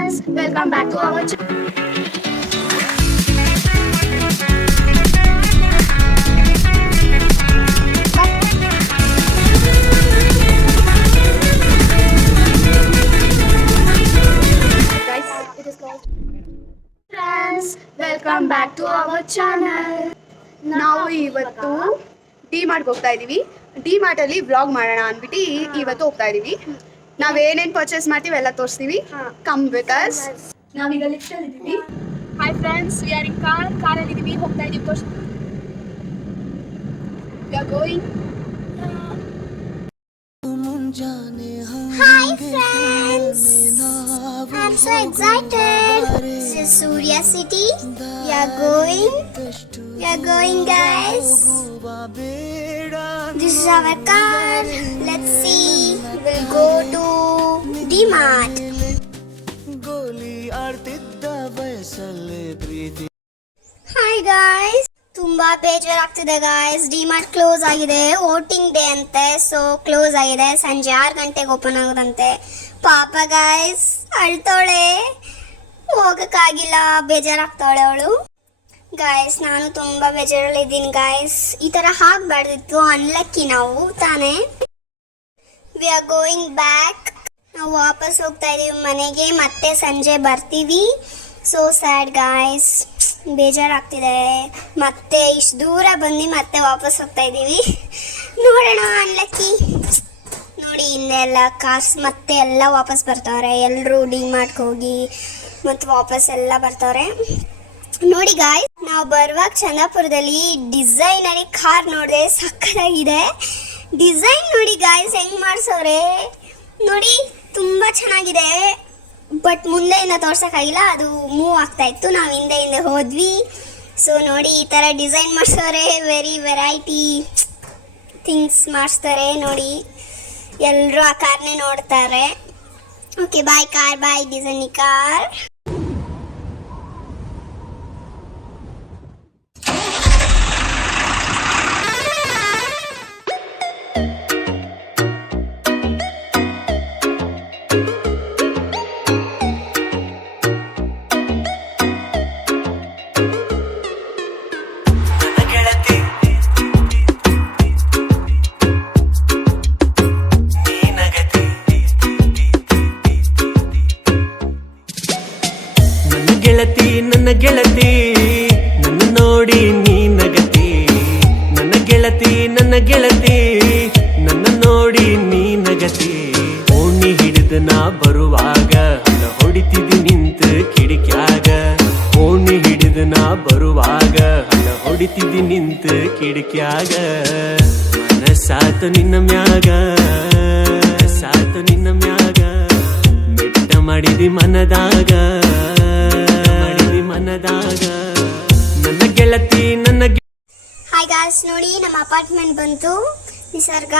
friends, welcome back to our channel. Guys, it is closed. Friends, welcome back to our channel. ನಾವು ಇವತ್ತು D ಮಾರ್ಟ್ಗೆ ಹೋಗ್ತಾ ಇದೀವಿ. D mart ಅಲ್ಲಿ vlog ಮಾಡೋಣ ಅಂದ್ಬಿಟ್ಟು ಇವತ್ತು ಹೋಗ್ತಾ ಇದೀವಿ. ನಾವೇನೇನ್ ಪರ್ಚೇಸ್ ಮಾಡ್ತೀವಿ ಎಲ್ಲ ತೋರಿಸ್ತೀವಿ. Come with us. ನಾವೀಗ ಲಿಫ್ಟ್ ಅಲ್ಲಿ ಇದೀವಿ. ಹಾಯ್ ಫ್ರೆಂಡ್ಸ್, ವಿ ಆರ್ ಇನ್ ಕಾರಲ್ಲಿ ಇದೀವಿ, ಹೋಗ್ತಾ ಇದೀವಿ. We are going. Hi friends, I'm so excited. This is Surya City. We are going guys. This is our car. Let's see. We'll go to D-Mart. Hi guys. ತುಂಬಾ ಬೇಜಾರಾಗ್ತಿದೆ guys. DMart close ಆಗಿದೆ, voting day ಅಂತೆ, so close ಆಗಿದೆ. ಸಂಜೆ 6 ಗಂಟೆಗೆ open ಆಗೋದಂತೆ. ಪಾಪ guys ಅಳ್ತಾಳೆ, ಹೋಗಕ್ಕಾಗಿಲ್ಲ, ಬೇಜಾರಾಗ್ತಾಳೆ ಅವಳು. Guys ನಾನು ತುಂಬಾ ಬೇಜಾರಲ್ಲಿದ್ದೀನಿ ಗಾಯ್ಸ್. ಈ ತರ ಆಗ್ಬಾರ್ದಿತ್ತು, ಅನ್ಲಕ್ಕಿ ನಾವು ತಾನೇ. We are going back. ನಾವು ವಾಪಸ್ ಹೋಗ್ತಾ ಇದೀವಿ ಮನೆಗೆ, ಮತ್ತೆ ಸಂಜೆ ಬರ್ತೀವಿ. ಸೋ ಸ್ಯಾಡ್ ಗಾಯ್ಸ್, ಬೇಜಾರಾಗ್ತಿದೆ. ಮತ್ತೆ ಇಷ್ಟು ದೂರ ಬಂದು ಮತ್ತೆ ವಾಪಸ್ ಹೋಗ್ತಾ ಇದ್ದೀವಿ. ನೋಡೋಣ, ಅನ್ಲಕ್ಕಿ. ನೋಡಿ ಹಿಂದೆ ಎಲ್ಲ ಕಾರ್ಸ್ ಮತ್ತೆ ಎಲ್ಲ ವಾಪಸ್ ಬರ್ತಾವ್ರೆ. ಎಲ್ಲರೂ ಡಿಮಾರ್ಟ್ಗೆ ಹೋಗಿ ಮತ್ತೆ ವಾಪಸ್ ಎಲ್ಲ ಬರ್ತಾವ್ರೆ. ನೋಡಿ ಗಾಯ್ಸ್, ನಾವು ಬರುವಾಗ ಚಂದಾಪುರದಲ್ಲಿ ಡಿಸೈನರಿ ಕಾರ್ ನೋಡಿದೆ, ಸಕ್ಕತ್ತಾಗಿದೆ. ಡಿಸೈನ್ ನೋಡಿ ಗಾಯ್ಸ್ ಹೆಂಗ್ ಮಾಡ್ಸವ್ರೆ ನೋಡಿ, ತುಂಬಾ ಚೆನ್ನಾಗಿದೆ. ಬಟ್ ಮುಂದೆಯಿಂದ ತೋರ್ಸೋಕ್ಕಾಗಿಲ್ಲ, ಅದು ಮೂವ್ ಆಗ್ತಾ ಇತ್ತು. ನಾವು ಹಿಂದೆ ಹೋದ್ವಿ. ಸೊ ನೋಡಿ ಈ ಥರ ಡಿಸೈನ್ ಮಾಡಿಸೋರೆ, ವೆರೈಟಿ ಥಿಂಗ್ಸ್ ಮಾಡಿಸ್ತಾರೆ ನೋಡಿ. ಎಲ್ಲರೂ ಆ ಕಾರ್ನೇ ನೋಡ್ತಾರೆ. ಓಕೆ ಬಾಯ್ ಕಾರ್, ಬಾಯ್ ಡಿಸೈನಿ ಕಾರ್. ನನ್ನ ಗೆಳತಿ ನನ್ನ ನೋಡಿ ನೀ ನಗತಿ. ನನ್ನ ಗೆಳತಿ ನನ್ನ ನೋಡಿ ನೀ ನಗತಿ. ಓಣಿ ಹಿಡಿದು ನಾ ಬರುವಾಗ ಹಣ ಹೊಡಿತಿದ್ದಿ ನಿಂತು ಕಿಡಿಕ್ಯಾಗ. ಓಣಿ ಹಿಡಿದು ನಾ ಬರುವಾಗ ಹಣ ಹೊಡಿತಿದ್ದಿ ನಿಂತು ಕಿಡಿಕ್ಯಾಗ. ಮನಸ್ಸಾತು ನಿನ್ನ ಮ್ಯಾಗ, ಮೆಟ್ಟ ಮಾಡಿದಿ ಮನದಾಗ, ನನ್ನ ಗೆಳತಿ ನನ್ನ. ಹಾಯ್ ಗಾಯ್ಸ್, ನೋಡಿ ನಮ್ಮ ಅಪಾರ್ಟ್ಮೆಂಟ್ ಬಂತು, ನಿಸರ್ಗ.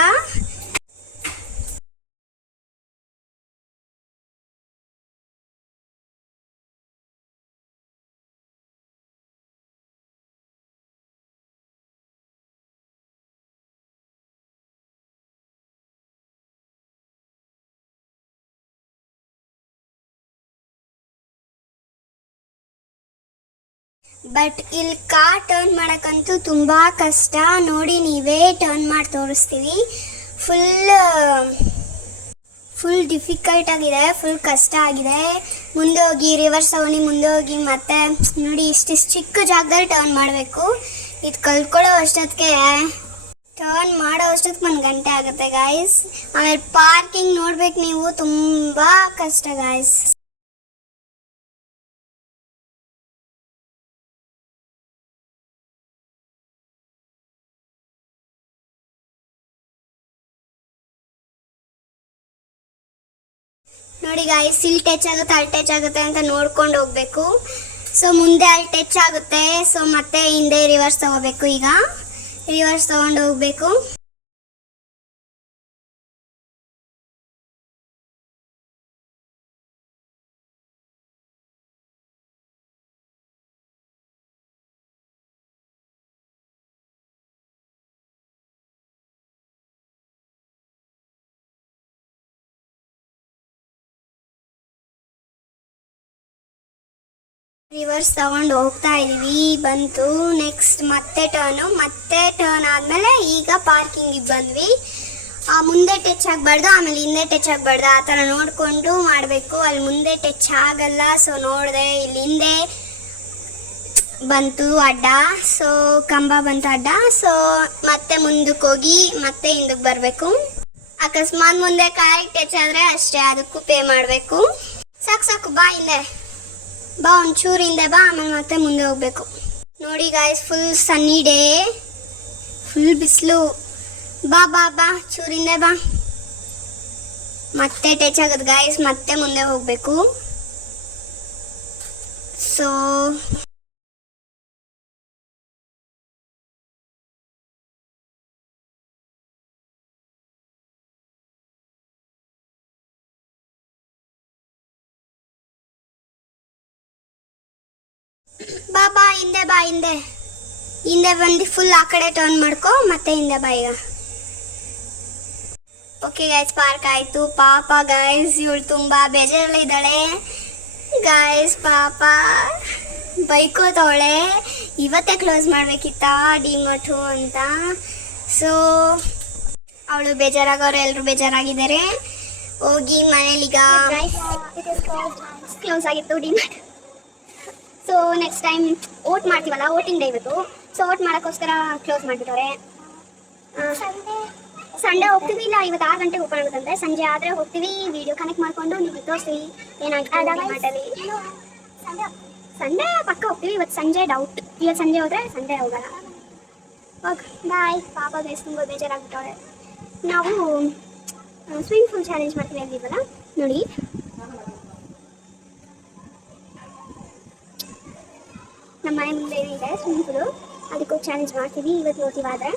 ಬಟ್ ಇಲ್ಲಿ ಕಾರ್ ಟರ್ನ್ ಮಾಡೋಕ್ಕಂತೂ ತುಂಬ ಕಷ್ಟ. ನೋಡಿ ನೀವೇ ಟರ್ನ್ ಮಾಡಿ ತೋರಿಸ್ತೀವಿ. ಫುಲ್ ಡಿಫಿಕಲ್ಟ್ ಆಗಿದೆ, ಫುಲ್ ಕಷ್ಟ ಆಗಿದೆ. ಮುಂದೆ ಹೋಗಿ ರಿವರ್ಸ್ ತಗೊಂಡು ಮುಂದೆ ಹೋಗಿ ಮತ್ತೆ ನೋಡಿ ಇಷ್ಟಿಷ್ಟು ಚಿಕ್ಕ ಜಾಗದಲ್ಲಿ ಟರ್ನ್ ಮಾಡಬೇಕು. ಇದು ಕಲ್ತ್ಕೊಳ್ಳೋ ಅಷ್ಟೊತ್ತಿಗೆ, ಟರ್ನ್ ಮಾಡೋ ಅಷ್ಟೊತ್ತಿಗೆ 1 ಗಂಟೆ ಆಗುತ್ತೆ ಗಾಯ್ಸ್. ಆಮೇಲೆ ಪಾರ್ಕಿಂಗ್ ನೋಡ್ಬೇಕು ನೀವು, ತುಂಬ ಕಷ್ಟ ಗಾಯ್ಸ್. ನೋಡಿ ಗಾಯ್ಸ್, ಇಲ್ಲಿ ಟಚ್ ಆಗುತ್ತೆ, ಅಲ್ಲಿ ಟಚ್ ಆಗುತ್ತೆ ಅಂತ ನೋಡ್ಕೊಂಡು ಹೋಗ್ಬೇಕು. ಸೊ ಮುಂದೆ ಅಲ್ಲಿ ಟಚ್ ಆಗುತ್ತೆ, ಸೊ ಮತ್ತೆ ಹಿಂದೆ ರಿವರ್ಸ್ ತಗೋಬೇಕು. ಈಗ ರಿವರ್ಸ್ ತಗೊಂಡು ಹೋಗ್ಬೇಕು. ರಿವರ್ಸ್ ತಗೊಂಡು ಹೋಗ್ತಾ ಇದೀವಿ. ಬಂತು ನೆಕ್ಸ್ಟ್ ಮತ್ತೆ ಟರ್ನ್ ಆದಮೇಲೆ ಈಗ ಪಾರ್ಕಿಂಗಿಗೆ ಬಂದ್ವಿ. ಮುಂದೆ ಟಚ್ ಆಗಬಾರ್ದು, ಆಮೇಲೆ ಹಿಂದೆ ಟಚ್ ಆಗಬಾರ್ದು, ಆ ಥರ ನೋಡಿಕೊಂಡು ಮಾಡಬೇಕು. ಅಲ್ಲಿ ಮುಂದೆ ಟಚ್ ಆಗಲ್ಲ, ಸೊ ನೋಡಿದೆ ಇಲ್ಲಿ ಹಿಂದೆ ಬಂತು ಅಡ್ಡ, ಸೊ ಕಂಬ ಬಂತು ಅಡ್ಡ, ಸೊ ಮತ್ತೆ ಮುಂದಕ್ಕೆ ಹೋಗಿ ಮತ್ತೆ ಹಿಂದಕ್ಕೆ ಬರಬೇಕು. ಅಕಸ್ಮಾತ್ ಮುಂದೆ ಕಾರಿಗೆ ಟಚ್ ಆದರೆ ಅಷ್ಟೇ, ಅದಕ್ಕೂ ಪೇ ಮಾಡಬೇಕು. ಸಾಕು ಬಾ ಹಿಂದೆ ಬಾ, ಒಂಚೂರು ಹಿಂದೆ ಬಾ, ಆಮೇಲೆ ಮತ್ತೆ ಮುಂದೆ ಹೋಗ್ಬೇಕು. ನೋಡಿ ಗಾಯ್ಸ್, ಫುಲ್ ಸನ್ನಿ ಡೇ, ಫುಲ್ ಬಿಸಿಲು. ಬಾ ಬಾ ಬಾ ಚೂರು ಹಿಂದೆ ಬಾ. ಮತ್ತೆ ಟಚ್ ಆಗೋದು ಗಾಯ್ಸ್, ಮತ್ತೆ ಮುಂದೆ ಹೋಗಬೇಕು. ಸೊ ಬಾ ಹಿಂದೆ ಬಂದು ಫುಲ್ ಆ ಕಡೆ ಟರ್ನ್ ಮಾಡ್ಕೊ, ಮತ್ತೆ ಹಿಂದೆ ಬಾ ಈಗ. ಓಕೆ ಗೈಸ್, ಪಾರ್ಕ್ ಆಯಿತು. ಪಾಪ ಗೈಸ್, ಇವಳು ತುಂಬ ಬೇಜಾರಲ್ಲಿ ಇದ್ದಾಳೆ ಗೈಸ್. ಪಾಪ ಬೈಕೋತವಳೆ, ಇವತ್ತೇ ಕ್ಲೋಸ್ ಮಾಡಬೇಕಿತ್ತ ಡಿಮಾರ್ಟು ಅಂತ. ಸೊ ಅವಳು ಬೇಜಾರಾಗೋರು, ಎಲ್ಲರೂ ಬೇಜಾರಾಗಿದ್ದಾರೆ. ಹೋಗಿ ಮನೇಲೀಗ ಕ್ಲೋಸ್ ಆಗಿತ್ತು DMart. So next time vote ಮಾಡ್ತೀವಲ್ಲ, ವೋಟಿಂಗ್ ಡೇ ಇವತ್ತು. ಸೊ ಓಟ್ ಮಾಡೋಕ್ಕೋಸ್ಕರ ಕ್ಲೋಸ್ ಮಾಡಿಬಿಟ್ಟವ್ರೆ. ಸಂಡೇ ಹೋಗ್ತೀವಿ, ಇಲ್ಲ ಇವತ್ತು 6 ಗಂಟೆಗೆ ಓಪನ್ ಆಗುತ್ತಂತೆ. ಸಂಜೆ ಆದರೆ ಹೋಗ್ತೀವಿ, ವಿಡಿಯೋ ಕನೆಕ್ಟ್ ಮಾಡಿಕೊಂಡು ನಿಮಗೆ ತೋರಿಸ್ತೀವಿ ಏನಾಗ್ತದೆ ಡಿಮಾರ್ಟಲ್ಲಿ. ಸಂಡೇ ಪಕ್ಕ ಹೋಗ್ತೀವಿ, ಇವತ್ತು ಸಂಜೆ ಡೌಟ್. ಇವತ್ತು ಸಂಜೆ ಹೋದರೆ ಸಂಡೇ ಹೋಗಲ್ಲ. Okay bye. ಪಾಪ ಗೈಸ್ ತುಂಬ ಬೇಜಾರಾಗ್ಬಿಟ್ಟವ್ರೆ. ನಾವು ಸ್ವಿಮ್ಮಿಂಗ್ ಪೂಲ್ ಚಾಲೆಂಜ್ ಮಾಡ್ತೀವಿ ಅಂದಿದ್ವಲ್ಲ, ನೋಡಿ ನಮ್ಮ ಮನೆ ಮುಂದೆ ಇದೆ ಸ್ವಿಮ್ಮಿಂಗ್ ಪೂಲು, ಅದಕ್ಕೂ ಚಾಲೆಂಜ್ ಮಾಡ್ತೀವಿ ಇವತ್ತು. ನೋಡ್ತೀವಿ ಆದರೆ